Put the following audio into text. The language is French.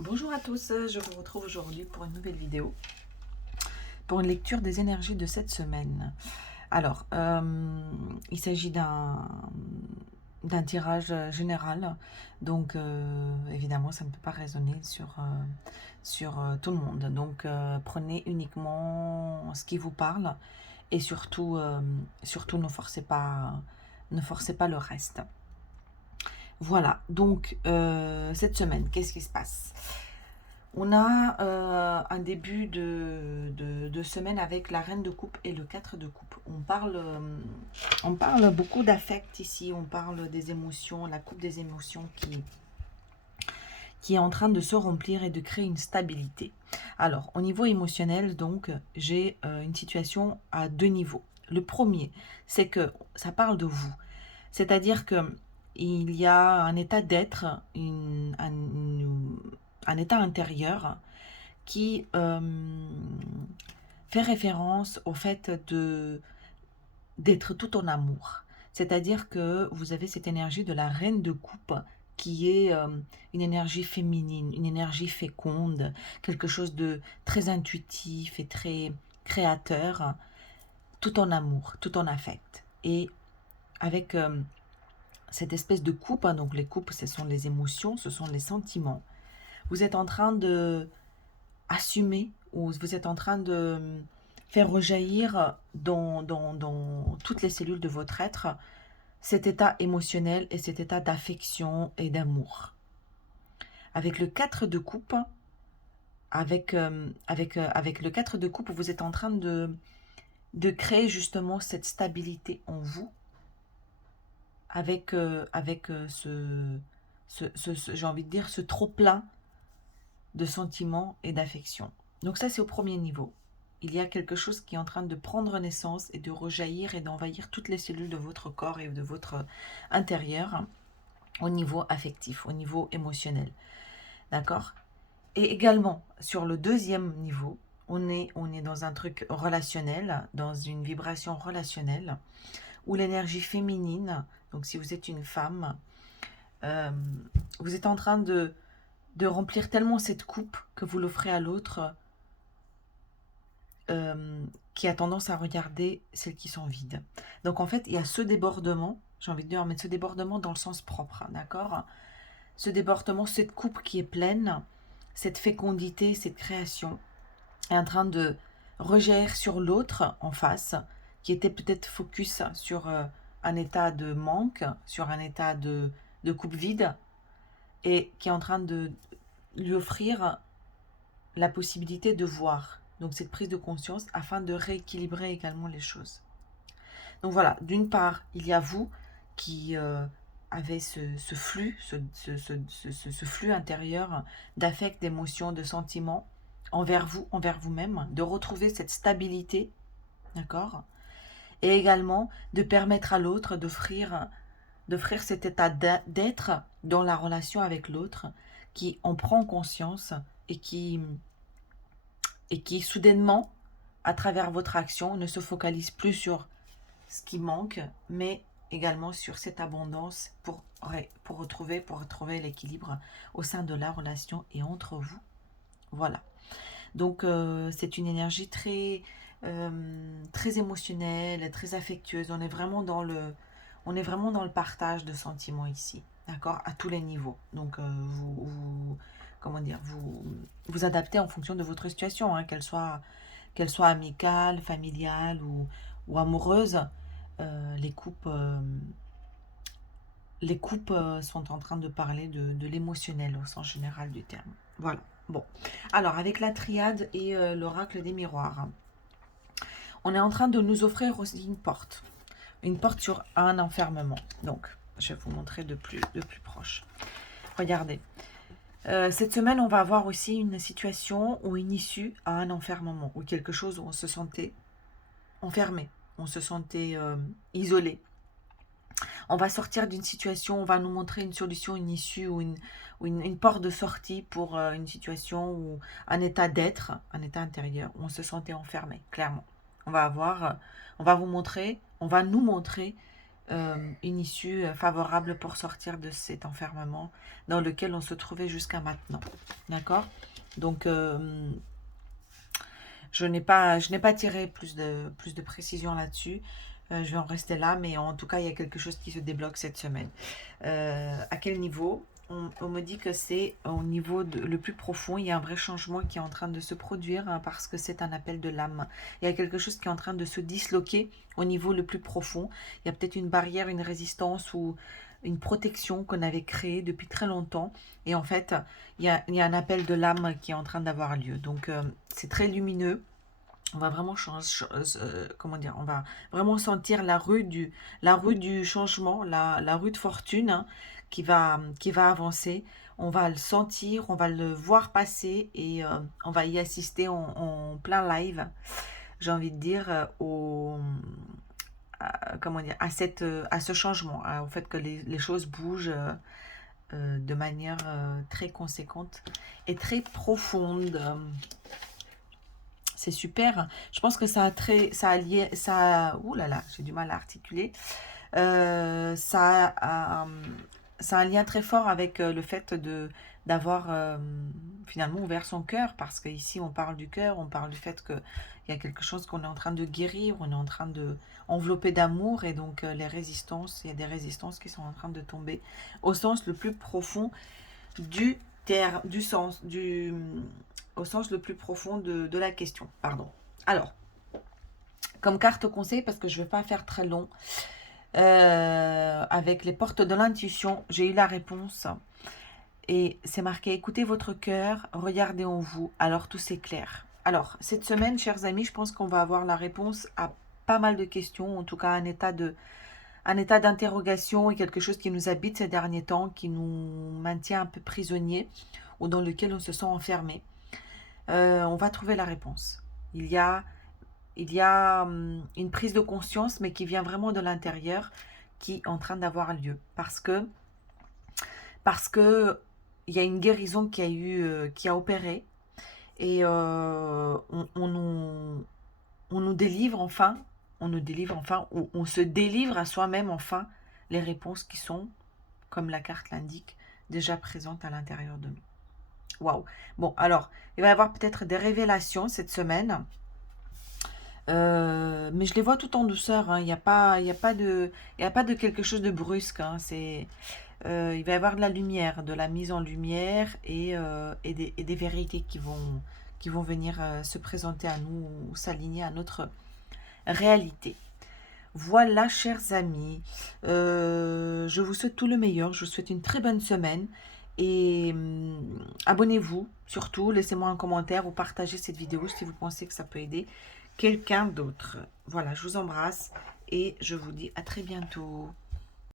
Bonjour à tous, je vous retrouve aujourd'hui pour une nouvelle vidéo, pour une lecture des énergies de cette semaine. Alors, il s'agit d'un tirage général, donc évidemment ça ne peut pas résonner sur tout le monde. Donc prenez uniquement ce qui vous parle et surtout ne forcez pas le reste. Voilà, donc cette semaine, qu'est-ce qui se passe? On a un début de semaine avec la reine de coupe et le 4 de coupe. On parle beaucoup d'affect ici, on parle des émotions, la coupe des émotions qui est en train de se remplir et de créer une stabilité. Alors, au niveau émotionnel, donc, j'ai une situation à deux niveaux. Le premier, c'est que ça parle de vous. C'est-à-dire que il y a un état d'être, un état intérieur qui fait référence au fait d'être tout en amour. C'est-à-dire que vous avez cette énergie de la reine de coupe qui est une énergie féminine, une énergie féconde, quelque chose de très intuitif et très créateur, tout en amour, tout en affect. Et avec cette espèce de coupe, hein, donc les coupes, ce sont les émotions, ce sont les sentiments, vous êtes en train de assumer ou vous êtes en train de faire rejaillir dans toutes les cellules de votre être cet état émotionnel et cet état d'affection et d'amour. Avec le 4 de coupe, avec le 4 de coupe, vous êtes en train de créer justement cette stabilité en vous avec j'ai envie de dire, ce trop-plein de sentiments et d'affection. Donc ça, c'est au premier niveau. Il y a quelque chose qui est en train de prendre naissance et de rejaillir et d'envahir toutes les cellules de votre corps et de votre intérieur au niveau affectif, au niveau émotionnel. D'accord? Et également, sur le deuxième niveau, on est dans un truc relationnel, dans une vibration relationnelle, où l'énergie féminine, donc si vous êtes une femme, euh, vous êtes en train de remplir tellement cette coupe que vous l'offrez à l'autre, qui a tendance à regarder celles qui sont vides. Donc en fait, il y a ce débordement, j'ai envie de dire, mais ce débordement dans le sens propre, d'accord? Ce débordement, cette coupe qui est pleine, cette fécondité, cette création, est en train de rejaillir sur l'autre en face, qui était peut-être focus sur un état de manque, sur un état de coupe vide, et qui est en train de lui offrir la possibilité de voir. Donc cette prise de conscience afin de rééquilibrer également les choses. Donc voilà, d'une part, il y a vous qui avez ce flux, ce flux intérieur d'affect, d'émotions, de sentiments envers vous, envers vous-même, de retrouver cette stabilité, d'accord? Et également de permettre à l'autre d'offrir cet état d'être dans la relation avec l'autre qui en prend conscience et qui soudainement, à travers votre action, ne se focalise plus sur ce qui manque, mais également sur cette abondance pour retrouver l'équilibre au sein de la relation et entre vous. Voilà. Donc c'est une énergie très émotionnelle, très affectueuse. On est vraiment dans le partage de sentiments ici, d'accord, à tous les niveaux. Donc comment dire, vous adaptez en fonction de votre situation, hein, qu'elle soit amicale, familiale ou amoureuse. Euh, les coupes, euh, les coupes sont en train de parler de l'émotionnel au sens général du terme. Voilà. Bon. Alors, avec la triade et l'oracle des miroirs, on est en train de nous offrir aussi une porte. Une porte sur un enfermement. Donc, je vais vous montrer de plus proche. Regardez. Cette semaine, on va avoir aussi une situation ou une issue à un enfermement, ou quelque chose où on se sentait enfermé, on se sentait isolé. On va sortir d'une situation, on va nous montrer une solution, une issue ou une porte de sortie pour une situation ou un état d'être, un état intérieur où on se sentait enfermé, clairement. On va avoir, on va vous montrer, on va nous montrer une issue favorable pour sortir de cet enfermement dans lequel on se trouvait jusqu'à maintenant. D'accord? Donc, je n'ai pas tiré plus de précision là-dessus. Je vais en rester là, mais en tout cas, il y a quelque chose qui se débloque cette semaine. À quel niveau? On me dit que c'est au niveau le plus profond. Il y a un vrai changement qui est en train de se produire hein, parce que c'est un appel de l'âme. Il y a quelque chose qui est en train de se disloquer au niveau le plus profond. Il y a peut-être une barrière, une résistance ou une protection qu'on avait créée depuis très longtemps. Et en fait, il y a un appel de l'âme qui est en train d'avoir lieu. Donc, c'est très lumineux. On va vraiment comment dire, on va vraiment sentir la rue du changement, la rue de fortune hein, qui va avancer. On va le sentir, on va le voir passer et on va y assister en plein live. J'ai envie de dire comment dire, à ce changement, au fait que les choses bougent de manière très conséquente et très profonde. C'est super. Je pense que ça a lié, ouh là là, j'ai du mal à articuler. Ça ça a un lien très fort avec le fait d'avoir finalement ouvert son cœur, parce qu'ici on parle du cœur, on parle du fait qu'il y a quelque chose qu'on est en train de guérir, on est en train de envelopper d'amour, et donc les résistances, il y a des résistances qui sont en train de tomber au sens le plus profond du terme, du sens, au sens le plus profond de la question. Pardon. Alors, comme carte conseil, parce que je ne vais pas faire très long, avec les portes de l'intuition, j'ai eu la réponse. Et c'est marqué, écoutez votre cœur, regardez en vous, alors tout s'éclaire. Alors, cette semaine, chers amis, je pense qu'on va avoir la réponse à pas mal de questions, en tout cas un état d'interrogation et quelque chose qui nous habite ces derniers temps, qui nous maintient un peu prisonniers ou dans lequel on se sent enfermé. On va trouver la réponse. Il y a une prise de conscience, mais qui vient vraiment de l'intérieur, qui est en train d'avoir lieu. Parce que il y a une guérison qui a opéré, et on nous délivre enfin, ou on se délivre à soi-même enfin les réponses qui sont, comme la carte l'indique, déjà présentes à l'intérieur de nous. Waouh! Bon, alors, il va y avoir peut-être des révélations cette semaine. Mais je les vois tout en douceur. Hein. Il y a pas de quelque chose de brusque. Hein. Il va y avoir de la lumière, de la mise en lumière et des vérités qui vont venir se présenter à nous ou s'aligner à notre réalité. Voilà, chers amis, je vous souhaite tout le meilleur, je vous souhaite une très bonne semaine et abonnez-vous surtout, laissez-moi un commentaire ou partagez cette vidéo si vous pensez que ça peut aider quelqu'un d'autre. Voilà, je vous embrasse et je vous dis à très bientôt.